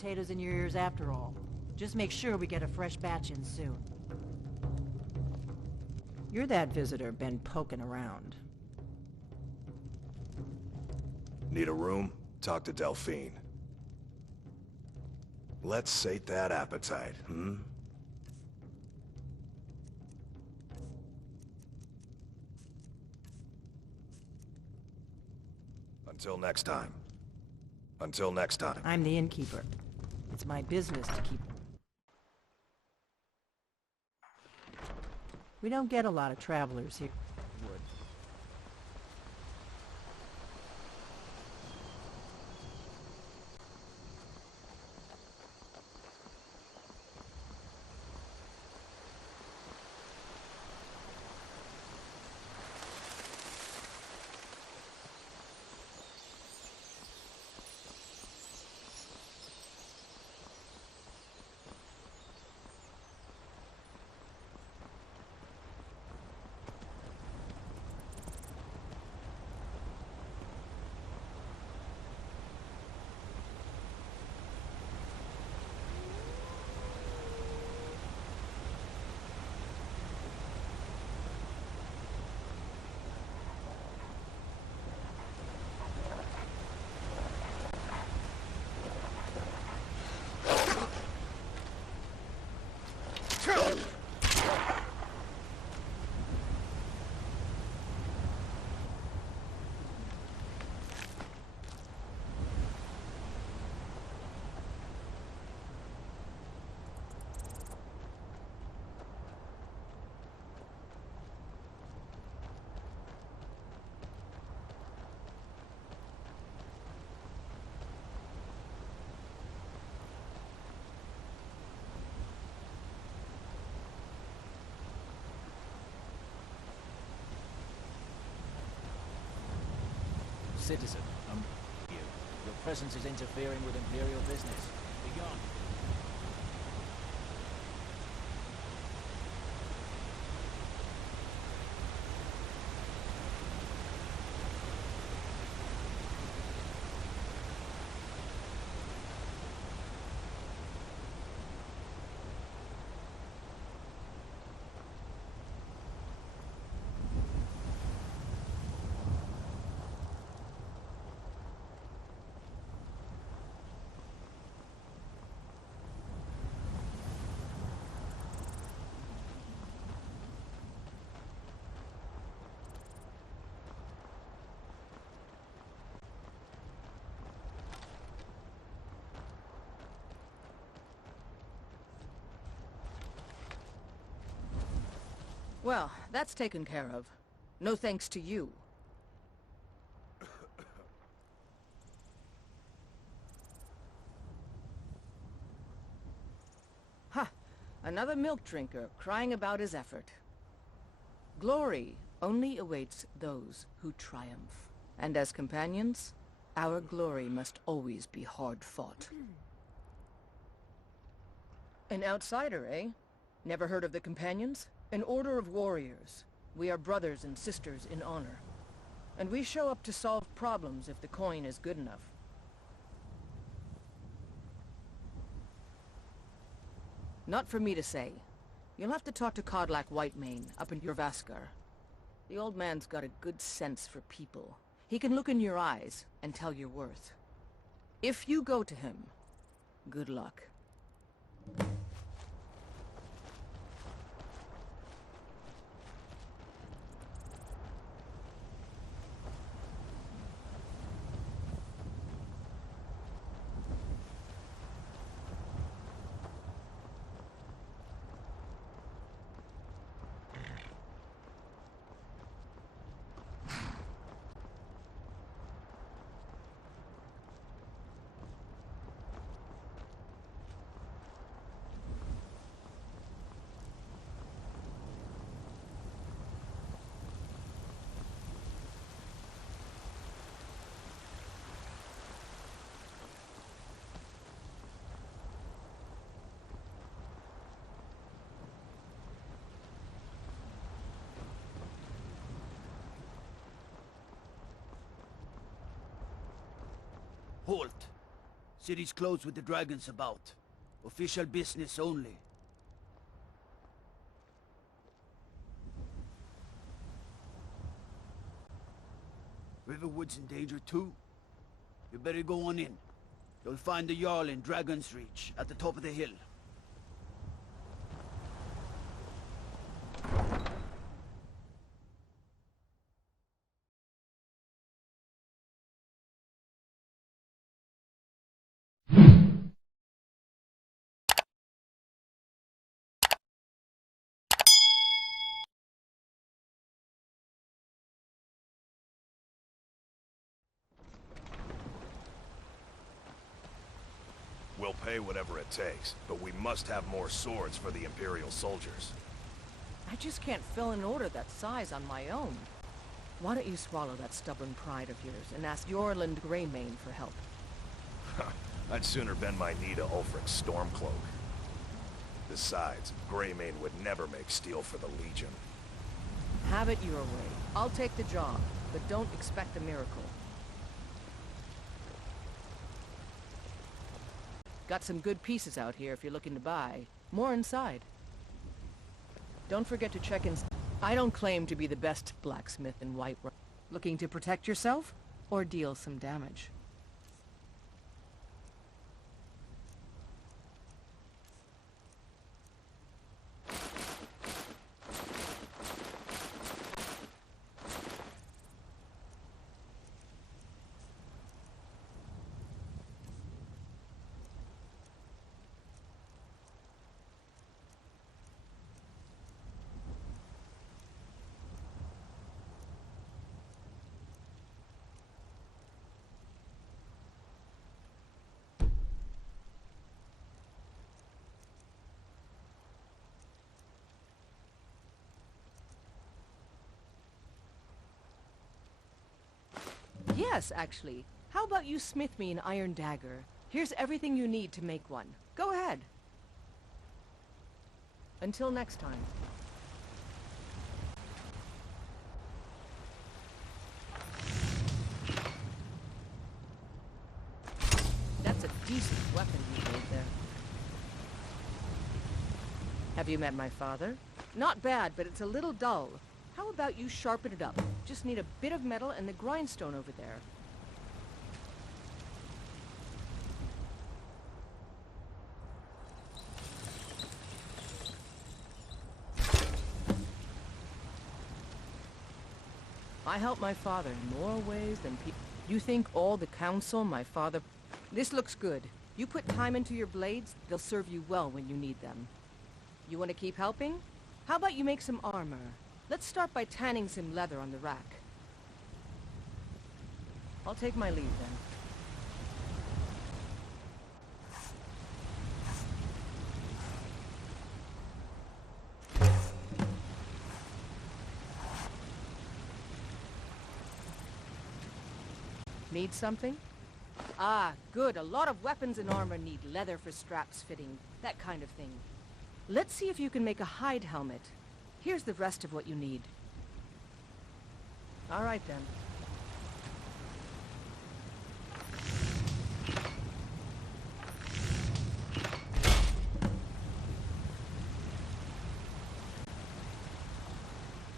potatoes in your ears after all. Just make sure we get a fresh batch in soon. You're that visitor been poking around. Need a room? Talk to Delphine. Let's sate that appetite, hmm? Until next time. Until next time. I'm the innkeeper. It's my business to keep... We don't get a lot of travelers here. Wood. Citizen, you. Your presence is interfering with Imperial business. Be gone. Well, that's taken care of. No thanks to you. Ha! Another milk drinker crying about his effort. Glory only awaits those who triumph. And as companions, our glory must always be hard-fought. An outsider, eh? Never heard of the Companions? An order of warriors. We are brothers and sisters in honor. And we show up to solve problems if the coin is good enough. Not for me to say. You'll have to talk to Kodlak Whitemane up in Jorvaskar. The old man's got a good sense for people. He can look in your eyes and tell your worth. If you go to him, good luck. Halt! City's closed with the dragons about. Official business only. Riverwood's in danger too. You better go on in. You'll find the Jarl in Dragon's Reach, at the top of the hill. We'll pay whatever it takes, but we must have more swords for the Imperial soldiers. I just can't fill an order that size on my own. Why don't you swallow that stubborn pride of yours and ask Yorland Greymane for help? I'd sooner bend my knee to Ulfric's Stormcloak. Besides, Greymane would never make steel for the Legion. Have it your way. I'll take the job, but don't expect a miracle. Got some good pieces out here if you're looking to buy. More inside. Don't forget to check in. I don't claim to be the best blacksmith in Whiterun. Looking to protect yourself or deal some damage? Yes, actually. How about you smith me an iron dagger? Here's everything you need to make one. Go ahead. Until next time. That's a decent weapon you made there. Have you met my father? Not bad, but it's a little dull. How about you sharpen it up? Just need a bit of metal and the grindstone over there. I help my father in more ways than people. You think all the council my father... This looks good. You put time into your blades, they'll serve you well when you need them. You want to keep helping? How about you make some armor? Let's start by tanning some leather on the rack. I'll take my leave then. Need something? Ah, good. A lot of weapons and armor need leather for straps fitting, that kind of thing. Let's see if you can make a hide helmet. Here's the rest of what you need. All right, then.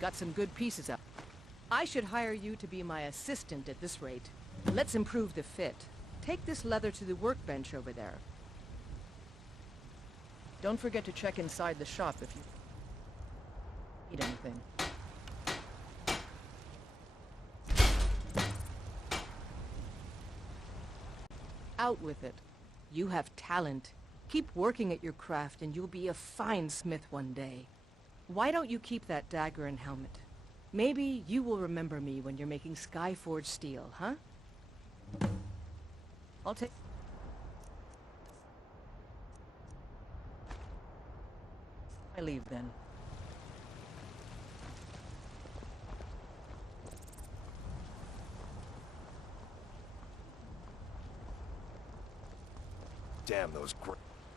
Got some good pieces up. I should hire you to be my assistant at this rate. Let's improve the fit. Take this leather to the workbench over there. Don't forget to check inside the shop if you need anything. Out with it. You have talent. Keep working at your craft and you'll be a fine smith one day. Why don't you keep that dagger and helmet? Maybe you will remember me when you're making Skyforged steel, huh? I'll take... I leave then. Damn those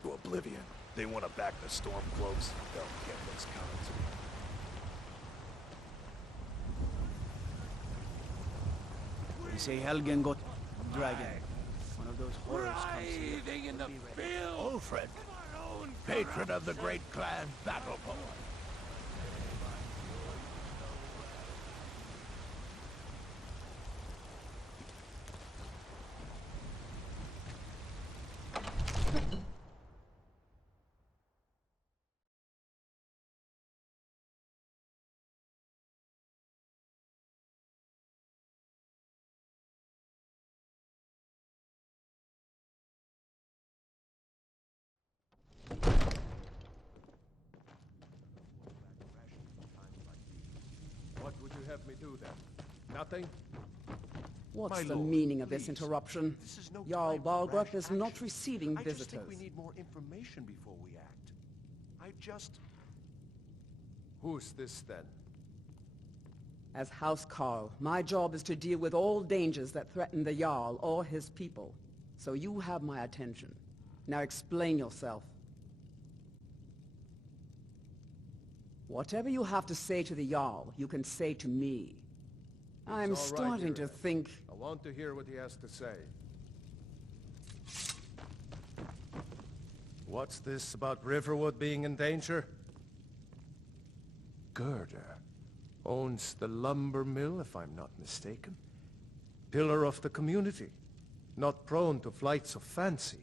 to oblivion. They want to back the Stormcloaks. They'll get what's coming to them. They say Helgen got a dragon. One of those horrors come to Writhing in the field! Ulfric, patron of the great clan battle poem. What would you have me do then? Nothing? What's My the lord, meaning of this please. interruption? This is no Jarl time for Balgruuf rash is not action. receiving I visitors. just think we need more information before we act. Who's this then? As House Carl, my job is to deal with all dangers that threaten the Jarl or his people. So you have my attention. Now explain yourself. Whatever you have to say to the Jarl, you can say to me. I'm all right, starting to Irileth. think... I want to hear what he has to say. What's this about Riverwood being in danger? Gerda owns the lumber mill, if I'm not mistaken. Pillar of the community. Not prone to flights of fancy.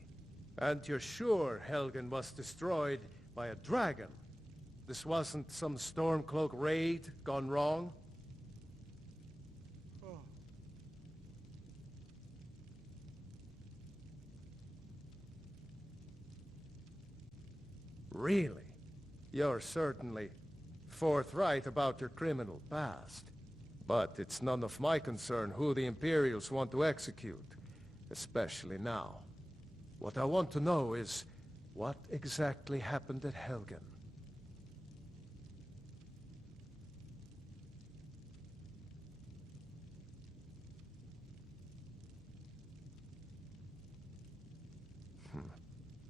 And you're sure Helgen was destroyed by a dragon? This wasn't some Stormcloak raid gone wrong? Really? You're certainly forthright about your criminal past. But it's none of my concern who the Imperials want to execute, especially now. What I want to know is, what exactly happened at Helgen?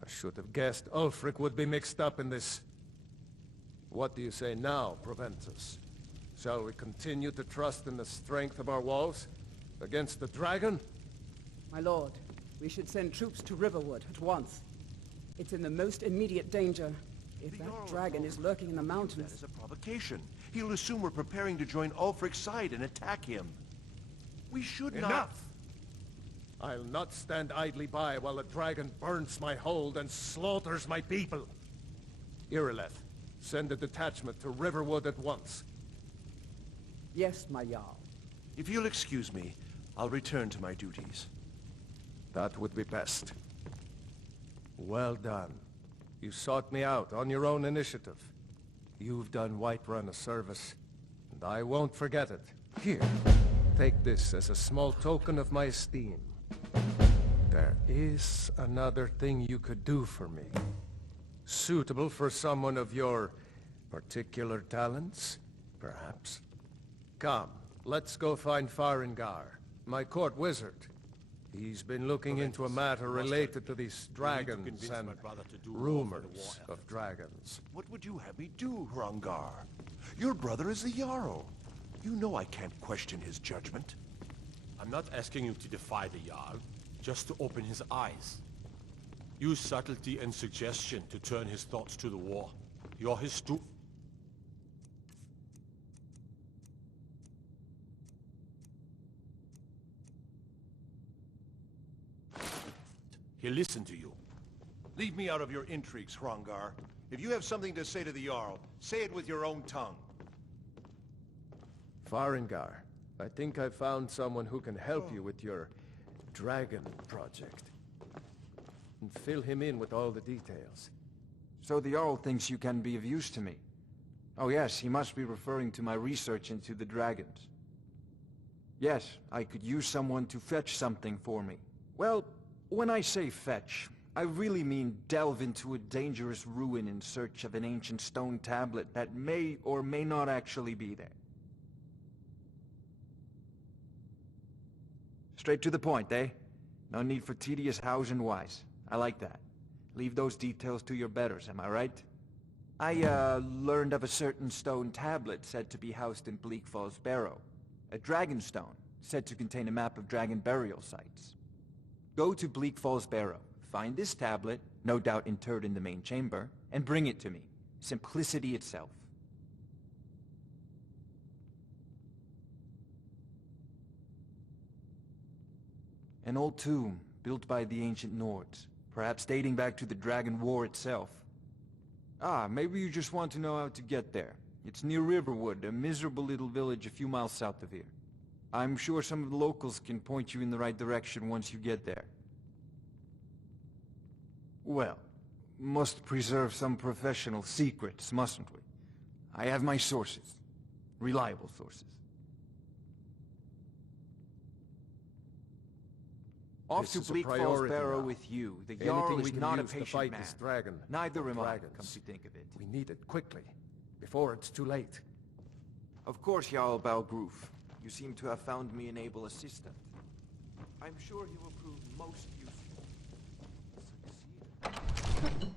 I should have guessed Ulfric would be mixed up in this. What do you say now, Proventus? Shall we continue to trust in the strength of our walls against the dragon? My lord, we should send troops to Riverwood at once. It's in the most immediate danger. If that dragon is lurking in the That mountains... is a provocation. He'll assume we're preparing to join Ulfric's side and attack him. We should not... Enough! I'll not stand idly by while the dragon burns my hold and slaughters my people. Irileth, send a detachment to Riverwood at once. Yes, my Jarl. If you'll excuse me, I'll return to my duties. That would be best. Well done. You sought me out on your own initiative. You've done Whiterun a service, and I won't forget it. Here, take this as a small token of my esteem. There is another thing you could do for me. Suitable for someone of your particular talents, perhaps. Come, let's go find Farengar, my court wizard. He's been looking into a matter related to these dragons and rumors of dragons. What would you have me do, Hrongar? Your brother is the Jarl. You know I can't question his judgment. I'm not asking you to defy the Jarl, just to open his eyes. Use subtlety and suggestion to turn his thoughts to the war. You're his He'll listen to you. Leave me out of your intrigues, Hrongar. If you have something to say to the Jarl, say it with your own tongue. Farengar, I think I found someone who can help you with your dragon project. And fill him in with all the details. So the Jarl thinks you can be of use to me. Oh yes, he must be referring to my research into the dragons. Yes, I could use someone to fetch something for me. Well, when I say fetch, I really mean delve into a dangerous ruin in search of an ancient stone tablet that may or may not actually be there. Straight to the point, eh? No need for tedious hows and whys. I like that. Leave those details to your betters, am I right? I, learned of a certain stone tablet said to be housed in Bleak Falls Barrow. A dragon stone, said to contain a map of dragon burial sites. Go to Bleak Falls Barrow, find this tablet, no doubt interred in the main chamber, and bring it to me. Simplicity itself. An old tomb, built by the ancient Nords, perhaps dating back to the Dragon War itself. Ah, maybe you just want to know how to get there. It's near Riverwood, a miserable little village a few miles south of here. I'm sure some of the locals can point you in the right direction once you get there. Well, must preserve some professional secrets, mustn't we? I have my sources. Reliable sources. Off This to is a Bleak Falls priority Barrow now. with you. The Anything Jarl we is can not a use to patient fight man. this dragon. Neither am I, Dragons. come to think of it. We need it quickly, before it's too late. Of course, Jarl Balgroof. You seem to have found me an able assistant. I'm sure he will prove most useful. Succeed.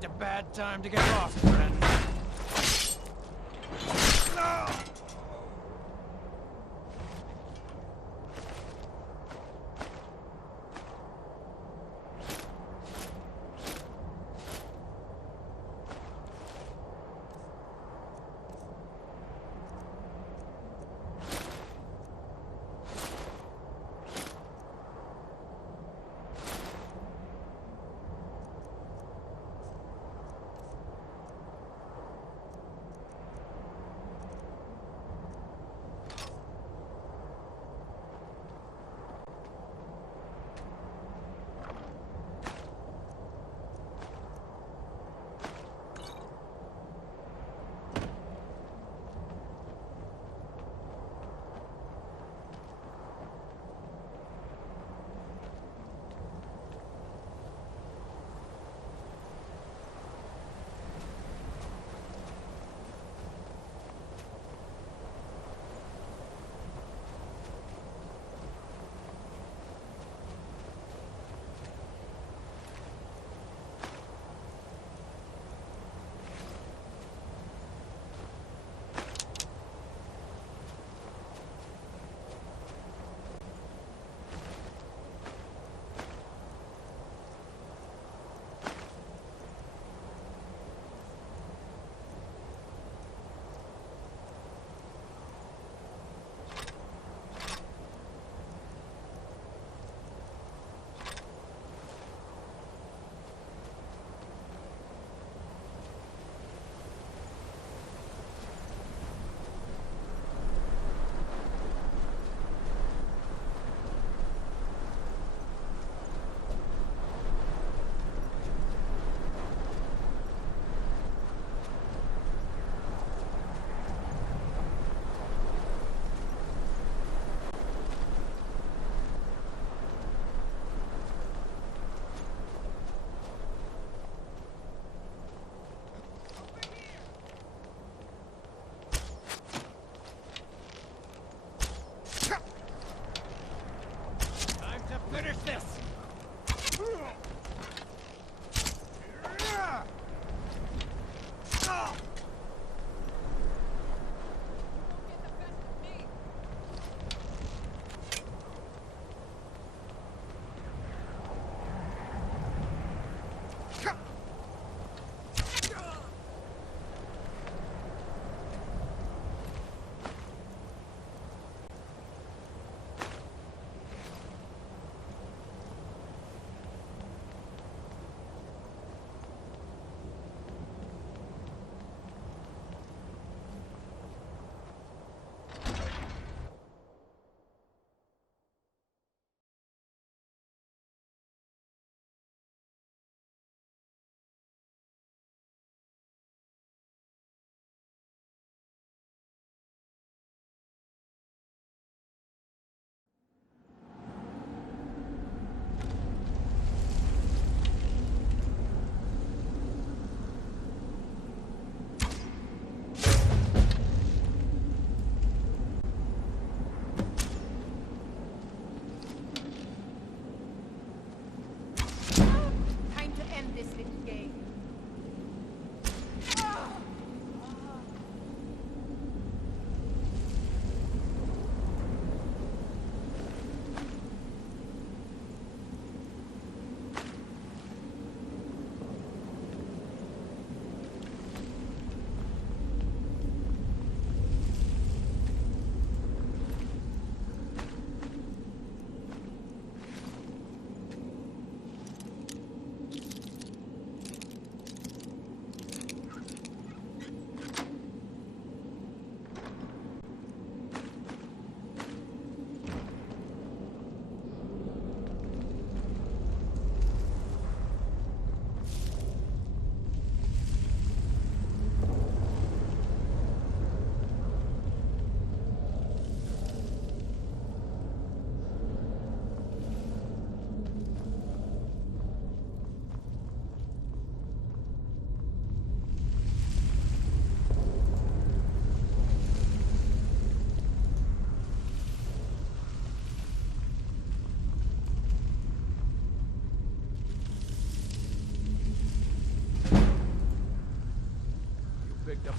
picked a bad time to get lost, friend. No!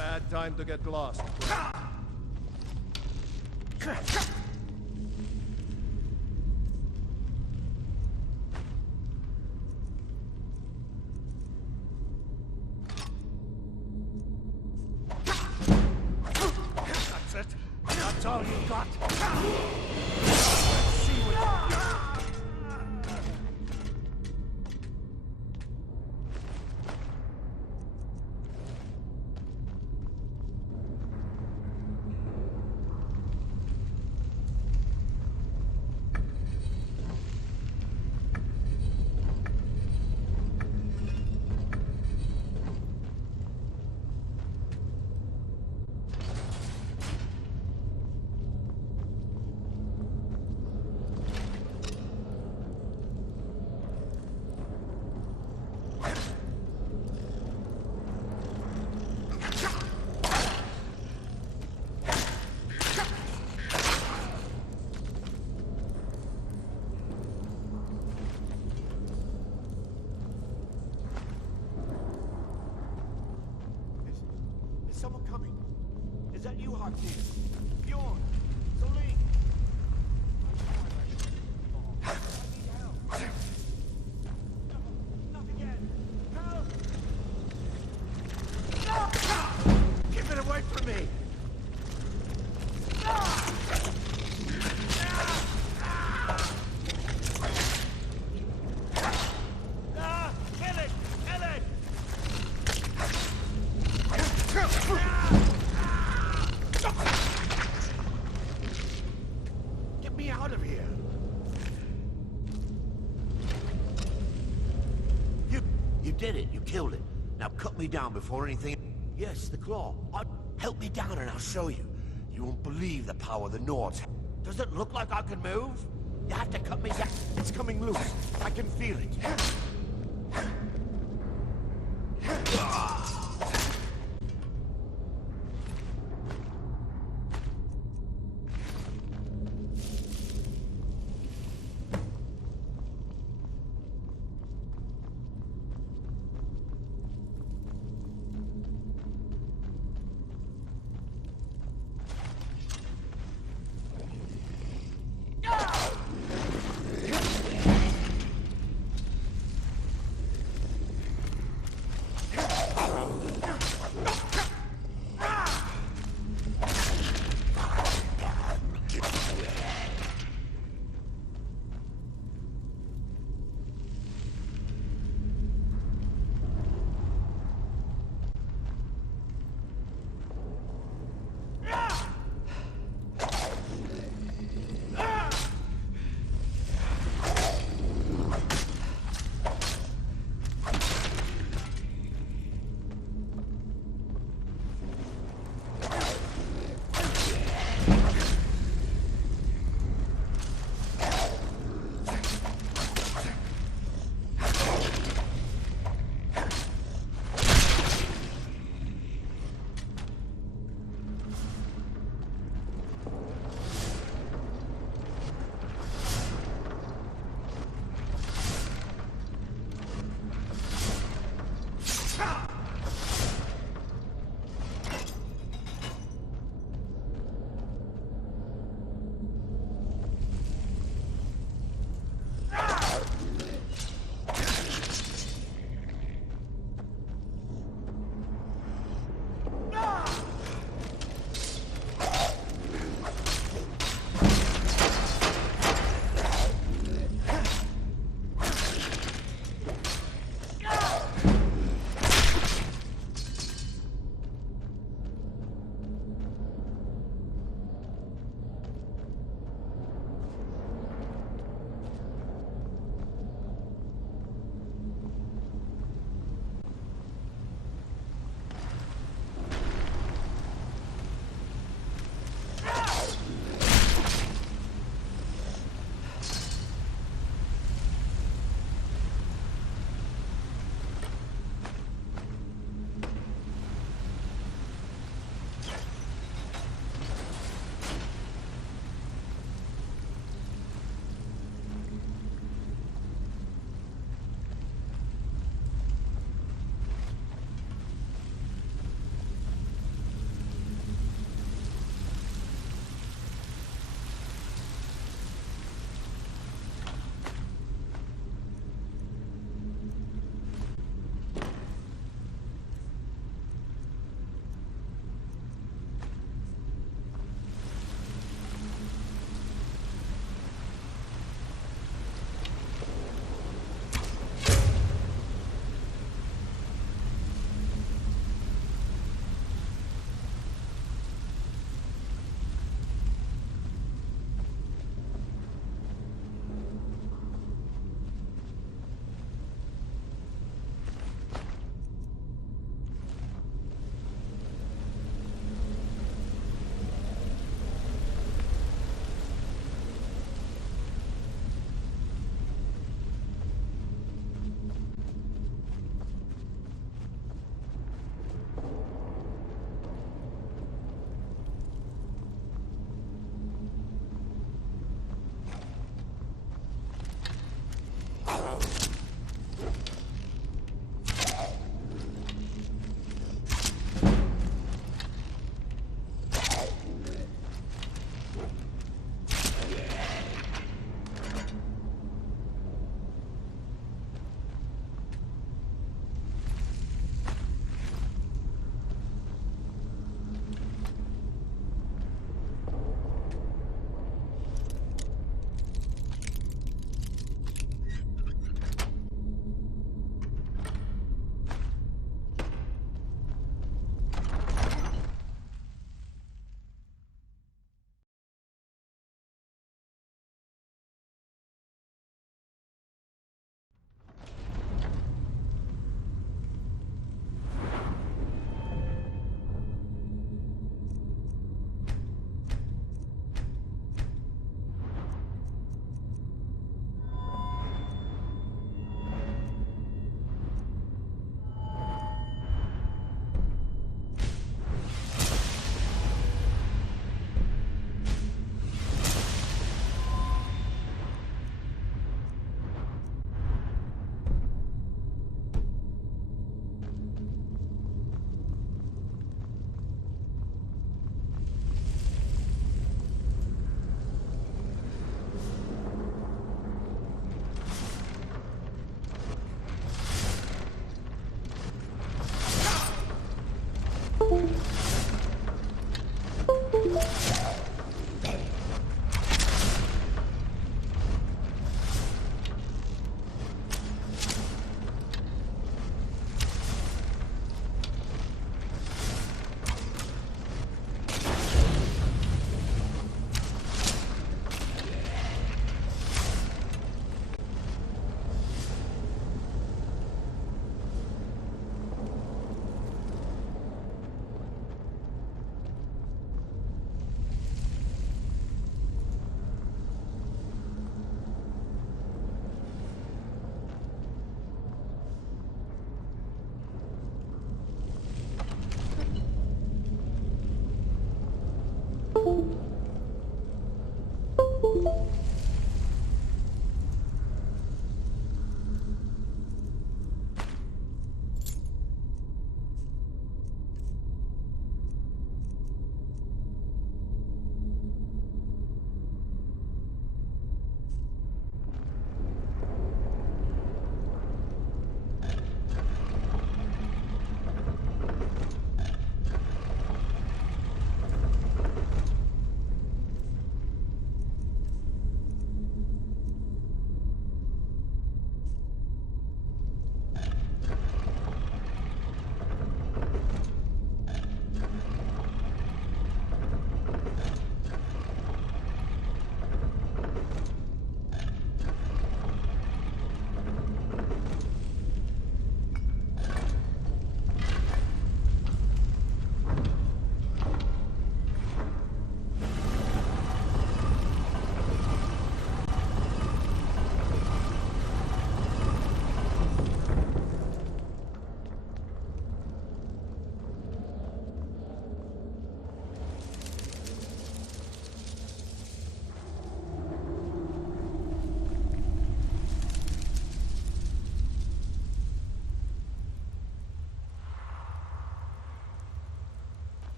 bad time to get lost. That's it? That's all you got? Let's see what you got. Is someone coming? Is that you, Hartnett? Bjorn? Celine? I need help. Not again. Help! Give it away from me! Kill it! Kill it! Get me out of here! You did it. You killed it. Now cut me down before anything... Yes, the claw. Help me down and I'll show you. You won't believe the power the Nords have. Does it look like I can move? You have to cut me down. It's coming loose. I can feel it.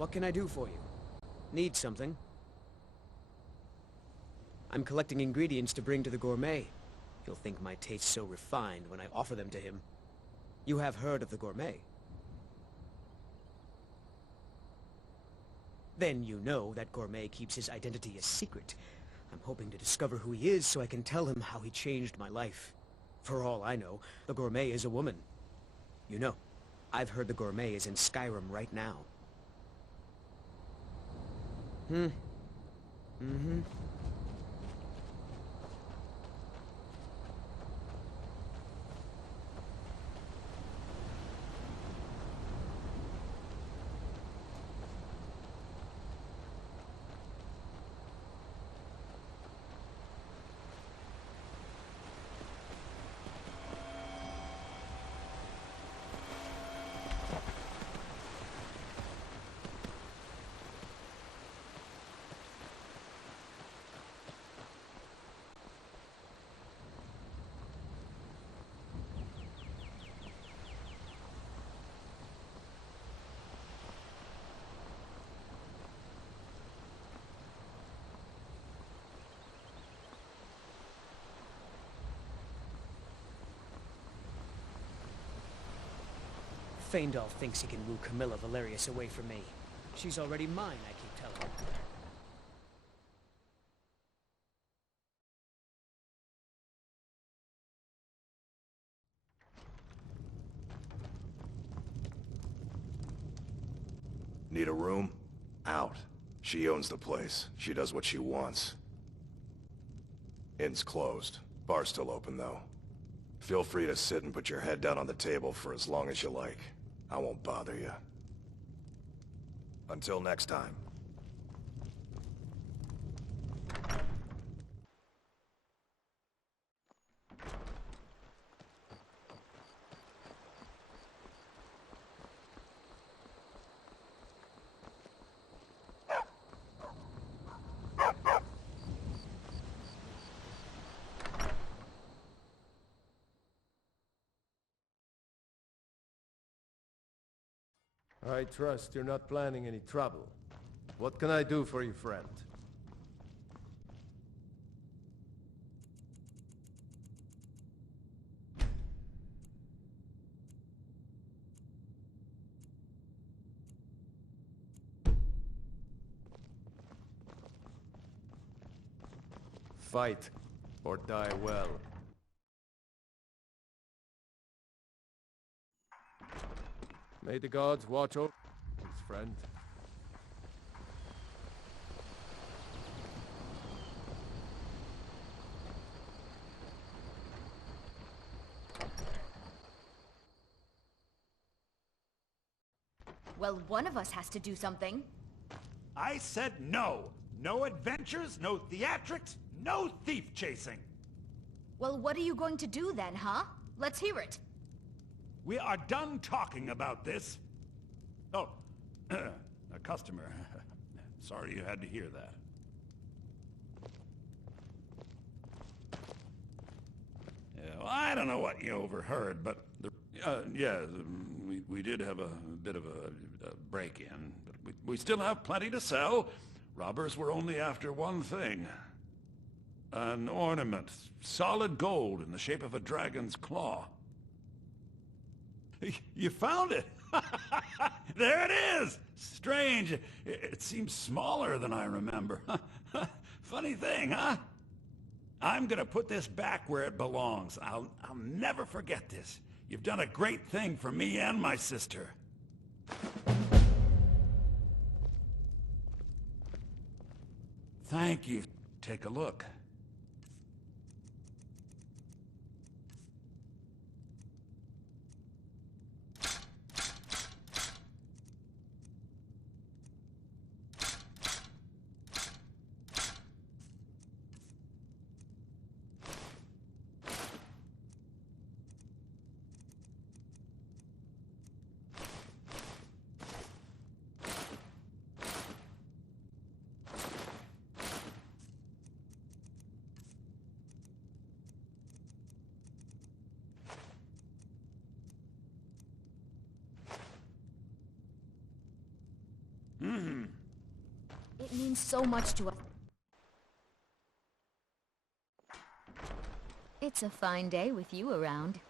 What can I do for you? Need something? I'm collecting ingredients to bring to the gourmet. He'll think my tastes so refined when I offer them to him. You have heard of the gourmet? Then you know that gourmet keeps his identity a secret. I'm hoping to discover who he is so I can tell him how he changed my life. For all I know, the gourmet is a woman. You know, I've heard the gourmet is in Skyrim right now. Mm-hmm. Feindal thinks he can woo Camilla Valerius away from me. She's already mine, I keep telling him. Need a room? Out. She owns the place. She does what she wants. Inn's closed. Bar's still open, though. Feel free to sit and put your head down on the table for as long as you like. I won't bother you. Until next time. I trust you're not planning any trouble. What can I do for you, friend? Fight, or die well. May the gods watch over his friend. Well, one of us has to do something. I said no. No adventures, no theatrics, no thief chasing. Well, what are you going to do then, huh? Let's hear it. We are done talking about this. Oh, a customer. Sorry you had to hear that. Yeah, well, I don't know what you overheard, but we did have a bit of a break-in, but we still have plenty to sell. Robbers were only after one thing. An ornament, solid gold in the shape of a dragon's claw. You found it! There it is! Strange. It seems smaller than I remember. Funny thing, huh? I'm gonna put this back where it belongs. I'll never forget this. You've done a great thing for me and my sister. Thank you. Take a look. It means so much to us. It's a fine day with you around.